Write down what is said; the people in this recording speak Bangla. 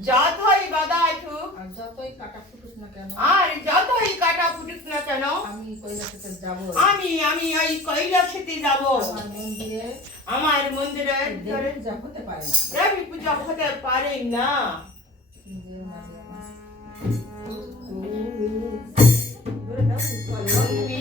যতই বাধা আসুক আর যতই কাটা ফুটুক না কেন আর যতই কাটা ফুটুক না কেন আমি কৈলাসেতে যাব আমি ওই কৈলাসেতে যাব আমার মন্দিরে আমার মন্দিরে দেবী পূজা হতে পারে না দেবী পূজা হতে পারে না নিজের মাঝে আমার ধরে দাও, চলো। তুমি